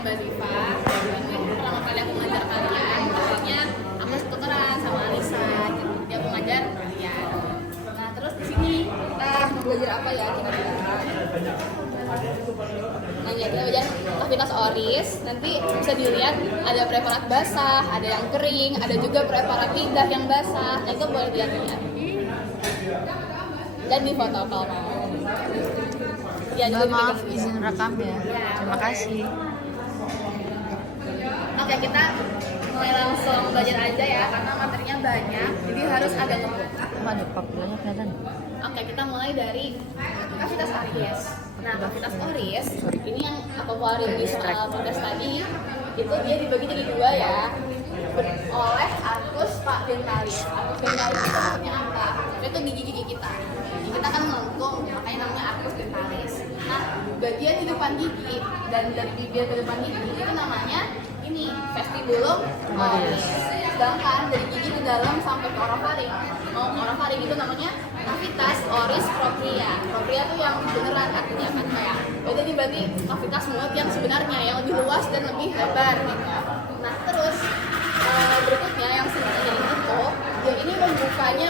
Mbak Ziva. Ini pertama kali aku ngajar kalian. Awalnya aku tukeran sama Alisa. Jadi aku ngajar kalian. Nah terus di sini kita mau belajar apa ya kira-kira? Nah ya kita belajar aktivitas oris. Nanti bisa dilihat ada preparat basah, ada yang kering, ada juga preparat lidah yang basah. Nah itu boleh dilihat-lihat. Dan di foto kalau mau. Ya, Maaf izin rekam ya. Terima kasih. Oke, kita mulai langsung belajar aja ya karena materinya banyak, jadi harus agak ngebut. Ada papilanya kelihatan. Oke, kita mulai dari kavitas oris. Nah, kavitas oris ini yang aku keluarin di soal podcast tadi, itu dia dibagi jadi dua ya, oleh arcus dentalis. Arcus dentalis itu maksudnya apa? Itu gigi-gigi kita. Gigi kita kan melengkung, makanya namanya arcus dentalis. Nah, bagian di depan gigi dan dari bibir ke depan gigi itu namanya ini vestibulum oris. Sedangkan dari gigi ke dalam sampai ke orofaring, mau orofaring itu namanya kavitas oris propria. Propria itu yang beneran artinya kan kayak jadi berarti kavitas mulut yang sebenarnya yang lebih luas dan lebih lebar gitu. Nah terus berikutnya yang sebenarnya jadi itu ya ini membukanya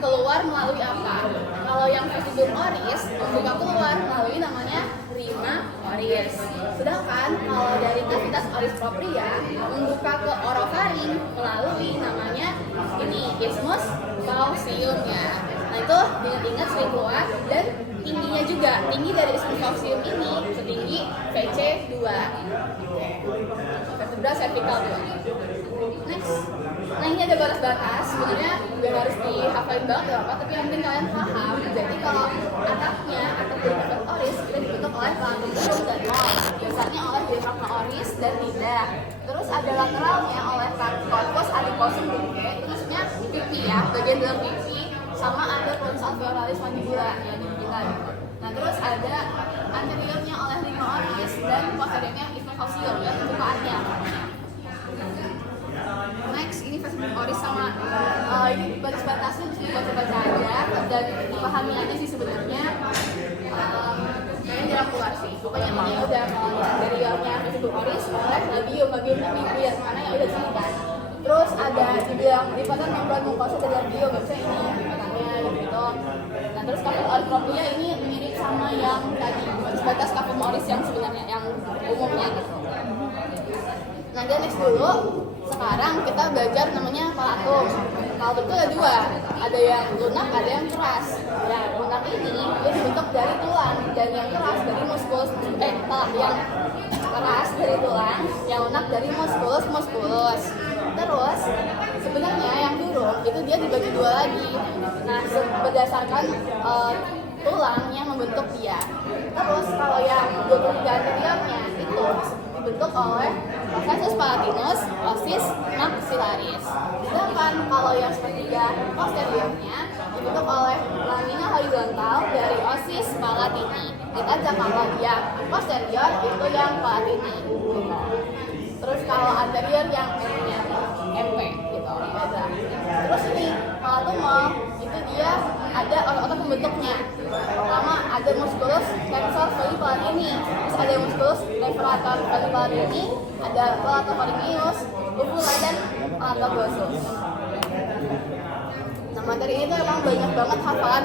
keluar melalui apa? Kalau yang vestibulum oris membuka keluar melalui namanya rima oris. Sedangkan kalau dari kavitas oris propria membuka ke orofaring melalui namanya ini isthmus faucium ya. Nah itu diingat-ingat sering keluar dan tingginya juga. Tinggi dari isthmus faucium ini setinggi VC2. Vertebra cervical 2. Next. Nah ini ada batas-batas, sebenarnya gak harus dihafalin banget ya apa, tapi yang penting kalian paham. Jadi kalau atapnya, atap dari kavitas oris kita dibentuk oleh palatum dan os. Biasanya oleh diafragma oris dan lidah. Terus ada lateralnya oleh corpus adiposum bungke, itu maksudnya pipi ya, bagian dalam pipi, sama ada pons alveolaris mandibula ya di kita gitu. Nah terus ada anteriornya oleh rima oris dan posteriornya isthmus faucium ya pembukaannya. Next, ini vestibulum oris sama ini batas-batasnya bisa dibaca-baca aja dan dipahami aja sih sebenarnya. Kayaknya jarang keluar sih. Pokoknya ini udah kalau anteriornya vestibulum oris oleh labium, bagian bibir mana yang udah sini kan. Terus ada dibilang lipatan membran mukosa dari labium, misalnya ini lipatannya gitu. Nah terus kavitas oris propria ini mirip sama yang tadi batas kafum oris yang sebenarnya yang umumnya gitu. Nah dia next dulu. Sekarang kita belajar namanya palatum. Palatum itu ada dua, ada yang lunak, ada yang keras. Yang lunak ini dia dibentuk dari tulang dan yang keras dari muskulus. Yang keras dari tulang, yang lunak dari muskulus. Terus sebenarnya yang durung itu dia dibagi dua lagi. Nah berdasarkan tulang yang membentuk dia. Terus kalau yang 23 anteriornya itu dibentuk oleh processus palatinus, osis maxillaris. Sedangkan kalau yang sepertiga posteriornya dibentuk oleh lamina horizontal dari osis palatini. Kita kalau yang posterior itu yang palatini. Terus kalau anterior yang MP gitu. Terus ini palatum itu dia ada otot-otot pembentuknya. Pertama ada musculus flexor palatini, terus ada musculus levator palatini, ada palatum pharyngeus, uvula dan palatum glossus. Nah materi ini tuh emang banyak banget hafalan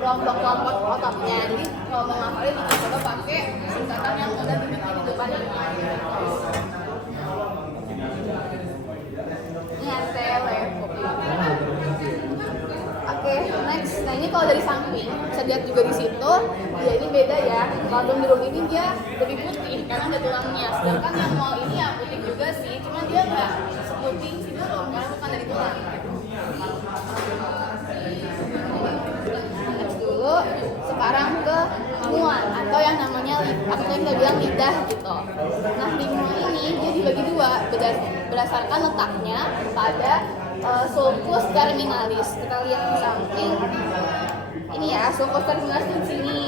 kelompok-kelompok ototnya. Jadi kalau mau ngafalin coba pakai singkatan yang udah dibikin di depan ini. Oke, next. Nah ini kalau dari samping bisa lihat juga di situ, ya ini beda ya. Kalau durung ini dia lebih putih karena ada tulangnya. Sedangkan yang mau ini ya putih juga sih, cuma dia nggak seputih si durung karena bukan dari tulang. Next dulu. Sekarang ke limuan atau yang namanya atau yang kita bilang lidah gitu. Nah limuan ini dia dibagi dua berdasarkan letaknya pada sulcus terminalis. Kita lihat di samping ini ya, sulcus terminalis di sini.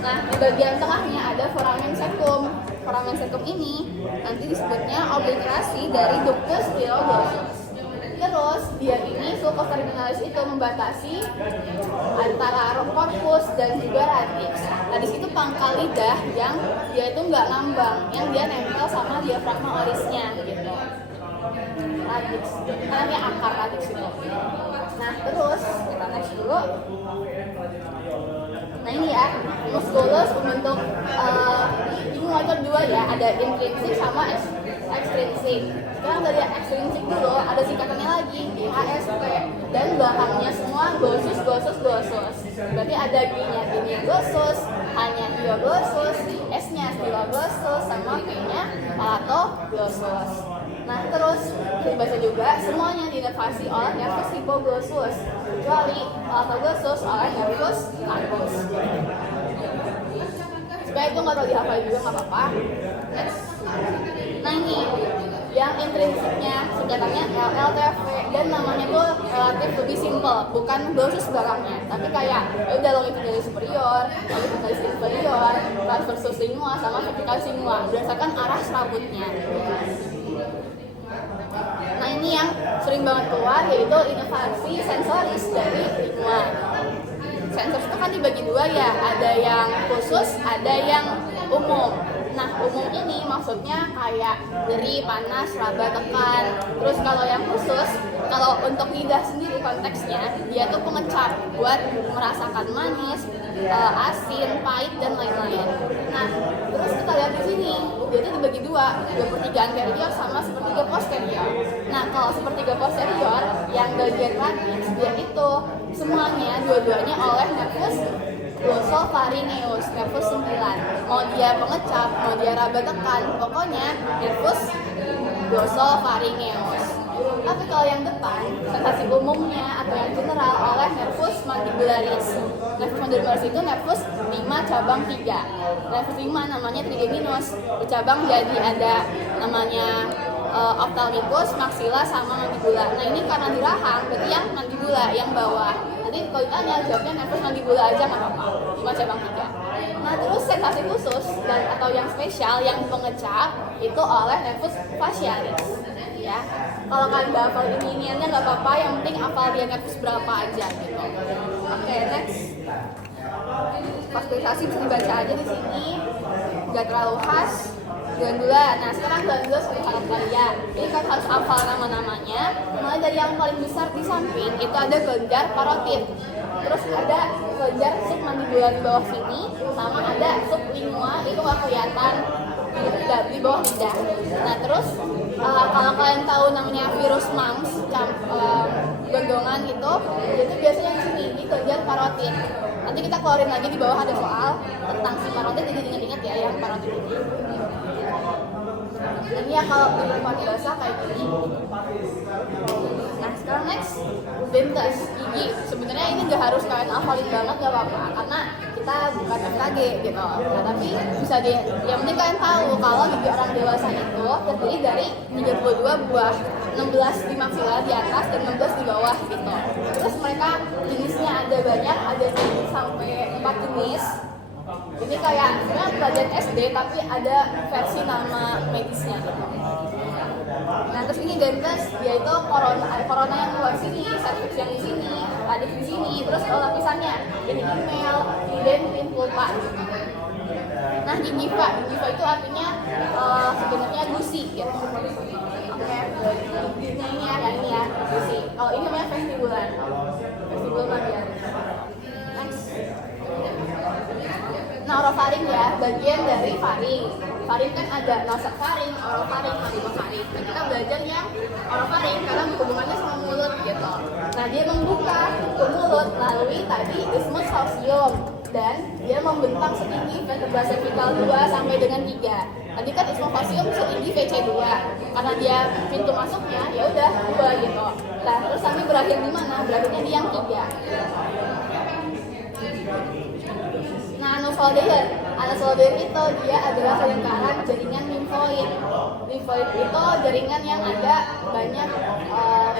Nah di bagian tengahnya ada foramen secum. Foramen secum ini nanti disebutnya obliterasi dari ductus spiroglossus. Terus dia ini sulcus terminalis itu membatasi antara corpus dan juga radix. Radix itu pangkal lidah yang dia itu nggak ngambang, yang dia nempel sama diafragma orisnya gitu. Radix, karena dia akar radix itu. Nah terus kita next dulu. Nah ini ya, musculus membentuk ini ada dua ya, ada intrinsik sama ekstrinsik. Sekarang dari ekstrinsik dulu ada singkatannya lagi, GHSP, dan belakangnya semua glossus. Berarti ada G-nya glossus, H-nya glossus, S-nya glossus, sama P-nya palatoglossus. Nah terus dibaca juga semuanya dinervasi oleh nervus hipoglossus kecuali palatoglossus oleh nervus vagus. Supaya itu nggak terlalu dihafal juga nggak apa-apa. Next. Nah ini yang intrinsiknya singkatannya LLTV dan namanya tuh relatif lebih simple, bukan glossus belakangnya, tapi kayak udah longitudinalis superior, longitudinalis inferior, transversus lingua sama verticalis lingua berdasarkan arah serabutnya. Nah ini yang sering banget keluar yaitu inervasi sensoris dari lingua. Sensor itu kan dibagi dua ya, ada yang khusus, ada yang umum. Nah umum ini maksudnya kayak nyeri, panas, raba, tekan. Terus kalau yang khusus, kalau untuk lidah sendiri konteksnya, dia tuh pengecap buat merasakan manis, asin, pahit, dan lain-lain. Nah terus kita lihat di sini, dia tuh dibagi dua sepertiga anterior sama sepertiga posterior. Nah kalau sepertiga posterior, yang bagian radix dia itu semuanya dua-duanya oleh nervus glossopharyngeus, nervus 9. Mau dia pengecap, mau dia raba tekan, pokoknya nervus glossopharyngeus. Tapi kalau yang depan, sensasi umumnya atau yang general oleh nervus mandibularis. Nervus mandibularis itu nervus 5 cabang 3. Nervus 5 namanya trigeminus, dicabang jadi ada namanya ophthalmicus, maxilla, sama mandibula. Nah ini karena di rahang, berarti yang mandibula, yang bawah. Nanti kalau ditanya, jawabnya nervus mandibula aja nggak apa-apa, 5 cabang 3. Nah terus sensasi khusus dan atau yang spesial, yang pengecap, itu oleh nervus facialis. Ya, kalau kalian nggak hafal ini-iniannya nggak apa-apa, yang penting hafal dia nervus berapa aja gitu. Oke, next. Vaskulisasi bisa dibaca aja di sini, nggak terlalu khas. Glandula. Nah sekarang glandula seperti harap kalian. Ini kan harus hafal nama-namanya. Mulai dari yang paling besar di samping itu ada kelenjar parotid. Terus ada kelenjar submandibular di bawah sini, sama ada sublingua itu nggak kelihatan di bawah lidah. Nah terus kalau kalian tahu namanya virus mumps, gendongan itu biasanya di sini di kelenjar parotid. Nanti kita keluarin lagi di bawah ada soal tentang si parotid, jadi ingat-ingat ya yang parotid ini. Ini ya kalau di depan bahasa kayak gini. Nah sekarang next, dentes, gigi. Sebenarnya ini nggak harus kalian hafalin banget, nggak apa-apa, karena kita bukan FKG gitu. Nah tapi bisa yang penting kalian tahu kalau gigi orang dewasa itu terdiri dari 32 buah, 16 di maksila di atas dan 16 di bawah gitu. Terus mereka jenisnya ada banyak, ada sampai 4 jenis. Ini kayak sebenarnya pelajaran SD tapi ada versi nama medisnya gitu. Nah terus ini dentes, yaitu corona yang keluar sini, cervix yang di sini, radix di sini, terus lapisannya ini email, dentin, pulpa. Nah gingiva itu artinya sebenarnya gusi gitu. Oke, ini ya gusi. Kalau ini namanya vestibular mammillary. Next. Nah, orofaring ya, bagian dari faring. Faring kan ada nasofaring, orofaring, laringofaring. Nah, kita belajar yang orofaring karena hubungannya sama mulut gitu. Nah, dia membuka ke mulut melalui tadi isthmus faucium dan dia membentang setinggi vertebra cervical 2 sampai dengan 3. Tadi kan isthmus faucium setinggi VC2. Karena dia pintu masuknya ya udah 2 gitu. Nah, terus sampai berakhir di mana? Berakhirnya di yang 3. Nah, anosvalder itu dia adalah lingkaran jaringan limfoid. Limfoid itu jaringan yang ada banyak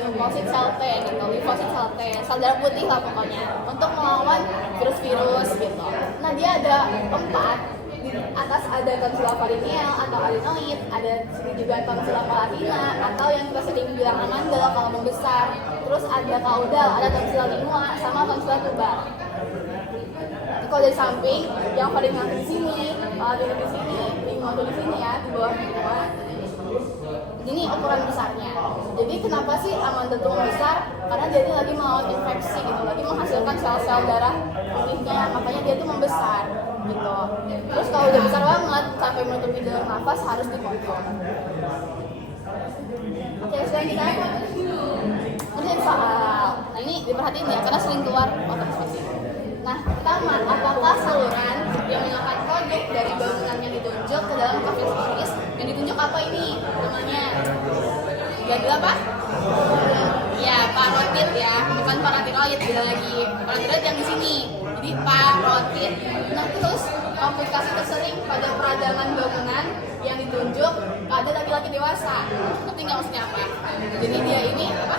limfosit sel T gitu, limfosit sel T, sel darah putih lah pokoknya, untuk melawan virus-virus gitu. Nah, dia ada 4 di atas ada tonsila pharyngeal atau adenoid, ada sini juga tonsila palatina atau yang kita sering bilang amandel kalau membesar. Terus ada caudal, ada tonsila lingual sama tonsila tubar. Kalau dari samping, yang pharyngeal di sini, palatina di sini, lingual di sini ya, di bawah lingual. Ini ukuran besarnya. Jadi kenapa sih amandel itu membesar? Karena dia lagi melawan infeksi gitu, lagi menghasilkan sel-sel darah putihnya, makanya dia tuh membesar gitu. Terus kalau udah besar banget sampai menutupi jalur nafas harus dipotong. Oke, sekarang kita kerjain soal. Nah ini diperhatiin ya, karena sering keluar otak spesifik. Nah, pertama, apakah saluran yang mengangkat produk dari bangunan yang ditunjuk ke dalam kafes oris? Yang ditunjuk apa ini? Namanya gandul apa? Ya, parotid ya, bukan paratiroid. Beda lagi. Paratiroid yang di sini. Jadi parotid. Nah, terus komplikasi tersering pada peradangan bangunan yang ditunjuk pada laki-laki dewasa. Ngerti nggak maksudnya apa? Jadi dia ini apa?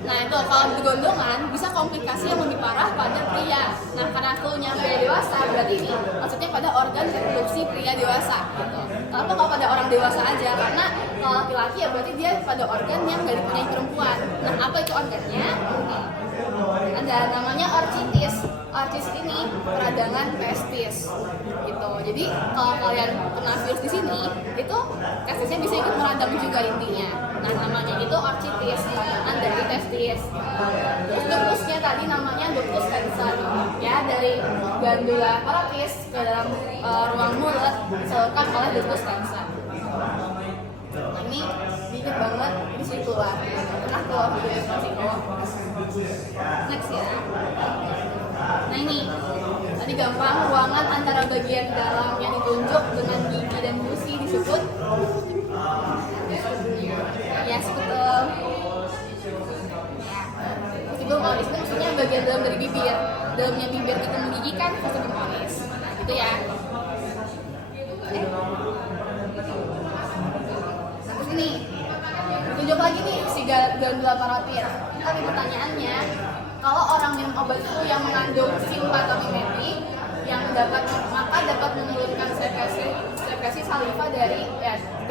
Nah itu kalau bergondongan bisa komplikasi yang lebih parah pada pria. Nah karena cluenya pria dewasa berarti ini maksudnya pada organ reproduksi pria dewasa gitu. Kenapa nggak pada orang dewasa aja? Karena kalau laki-laki ya berarti dia pada organ yang nggak dipunyai perempuan. Nah apa itu organnya? Ada namanya orchitis. Orchitis ini peradangan testis gitu. Jadi kalau kalian kena virus di sini itu testisnya bisa ikut meradang juga intinya. Nah namanya itu orchitis, dari testis. Terus ductusnya tadi namanya ductus tensor ya, dari gandula parotis ke dalam ruang mulut disalurkan oleh ductus tensor. Nah ini dikit banget bisa keluar, pernah keluar video masiko. Next ya. Nah ini tadi gampang, ruangan antara bagian dalam yang ditunjuk dengan gigi dan gusi disebut ya betul. Vestibulo moris itu maksudnya bagian dalam dari bibir. Dalamnya bibir itu menggigihkan vestibulo moris. Nah, gitu ya. Nah, terus ini tunjuk lagi nih si gandula parotid. Tapi pertanyaannya, kalau orang minum obat itu yang mengandung simpatomimetik yang dapat menurunkan sekresi saliva dari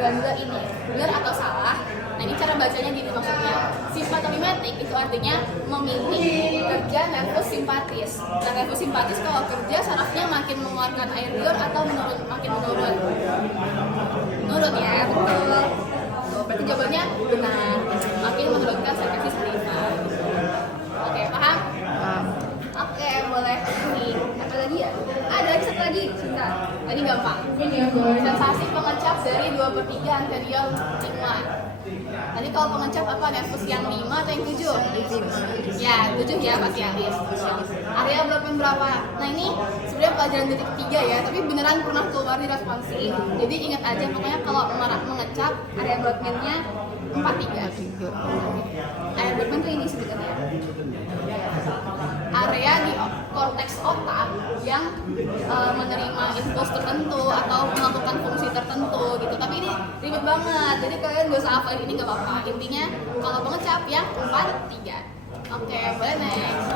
gandula ini, benar atau salah? Nah ini cara bacanya gini maksudnya. Simpatomimetik itu artinya memimpin kerja nervus simpatis. Nah nervus simpatis kalau kerja sarafnya makin mengeluarkan air liur atau makin menurun? Menurun ya, betul. Berarti jawabannya benar. Makin menurunkan sekresi saliva. Oke, paham? Oke, boleh. Nih, apa lagi ya? Ada lagi satu lagi, sebentar. Tadi gampang. Sensasi pengecap dari 2/3 anterior lingua. Tadi kalau pengecap apa? Nervus yang 5 atau yang 7? Ya, 7 ya pasti Aris. Area Brodmann berapa? Nah ini sebenarnya pelajaran dari ketiga ya, tapi beneran pernah keluar di responsi. Jadi ingat aja, pokoknya kalau mengecap area Brodmann-nya 4/3. Area Brodmann itu ini sebenarnya area di korteks otak yang menerima impuls tertentu atau melakukan fungsi tertentu gitu. Tapi ini ribet banget, jadi kalian gak usah hafal ini, gak apa-apa. Intinya kalau pengecap yang 4/3. Oke, boleh next.